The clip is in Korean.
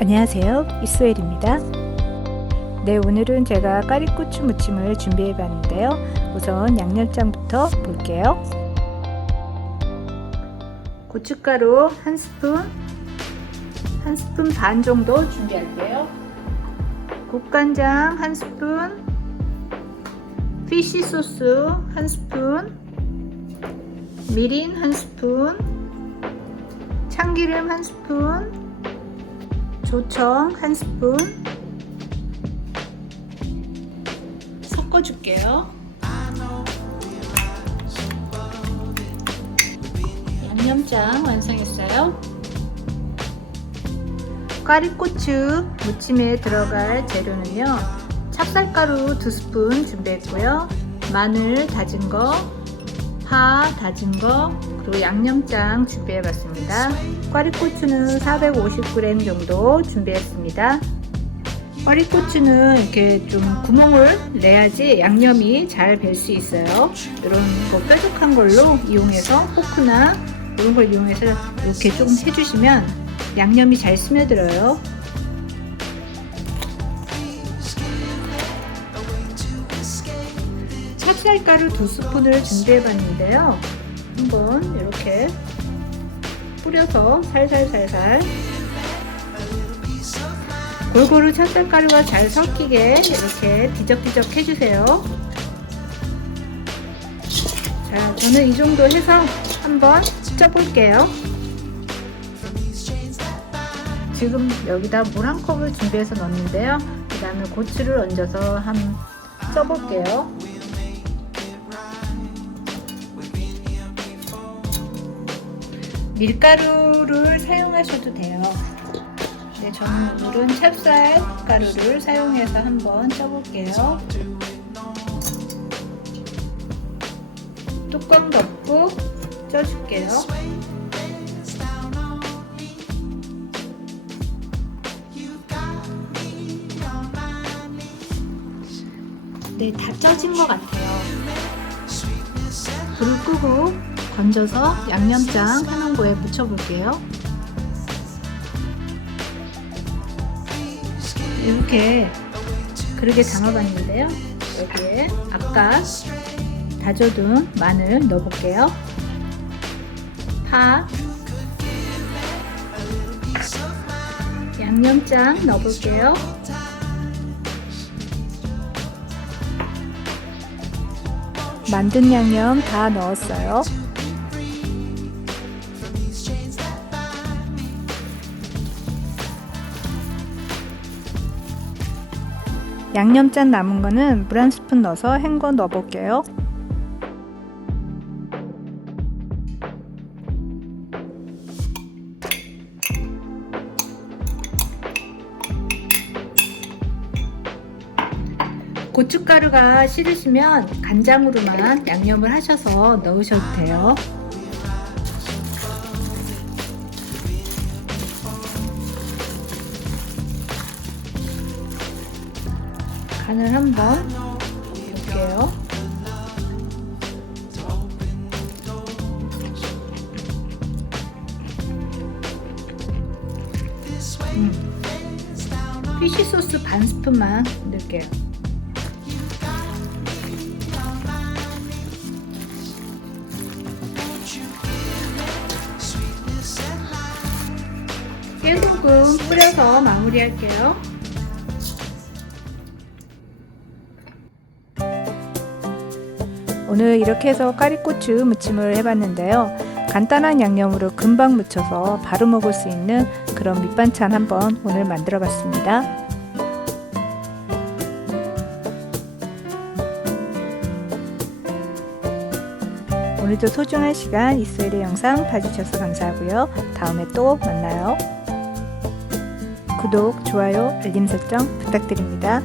안녕하세요, 이소엘입니다. 네, 오늘은 제가 까리고추 무침을 준비해 봤는데요. 우선 양념장부터 볼게요. 고춧가루 1스푼, 1스푼 반 정도 준비할게요. 국간장 1스푼, 피쉬 소스 1스푼, 미린 1스푼, 참기름 1스푼, 조청 1스푼 섞어줄게요. 양념장 완성했어요. 까리고추 무침에 들어갈 재료는요, 찹쌀가루 2스푼 준비했고요, 마늘 다진 거, 파 다진 거, 그리고 양념장 준비해봤습니다. 까리고추는 450g 정도 준비했습니다. 까리고추는 이렇게 좀 구멍을 내야지 양념이 잘 배 수 있어요. 이런 거 뾰족한 걸로 이용해서, 포크나 이런 걸 이용해서 이렇게 좀 해주시면 양념이 잘 스며들어요. 찹쌀가루 2스푼을 준비해봤는데요. 한번 이렇게 뿌려서 살살살살 골고루 찹쌀가루가 잘 섞이게 이렇게 뒤적뒤적 해주세요. 자, 저는 이 정도 해서 한번 쪄볼게요. 지금 여기다 물 1컵을 준비해서 넣었는데요. 그 다음에 고추를 얹어서 한번 쪄볼게요. 밀가루를 사용하셔도 돼요. 네, 저는 물은 찹쌀가루를 사용해서 한번 쪄볼게요. 뚜껑 덮고 쪄줄게요. 네, 다 쪄진 것 같아요. 불을 끄고 건져서 양념장 해놓은 거에 묻혀볼게요. 이렇게 그릇에 담아봤는데요. 여기에 아까 다져둔 마늘 넣어볼게요. 파, 양념장 넣어볼게요. 만든 양념 다 넣었어요. 양념장 남은 거는 물 1스푼 넣어서 헹궈 넣어볼게요. 고춧가루가 싫으시면 간장으로만 양념을 하셔서 넣으셔도 돼요. 간을 한번 볼게요. 피쉬 소스 반 스푼만 넣을게요. 깨소금 뿌려서 마무리할게요. 오늘 이렇게 해서 까리고추 무침을 해봤는데요. 간단한 양념으로 금방 무쳐서 바로 먹을 수 있는 그런 밑반찬 한번 오늘 만들어 봤습니다. 오늘도 소중한 시간 이소엘의 영상 봐주셔서 감사하고요. 다음에 또 만나요. 구독, 좋아요, 알림 설정 부탁드립니다.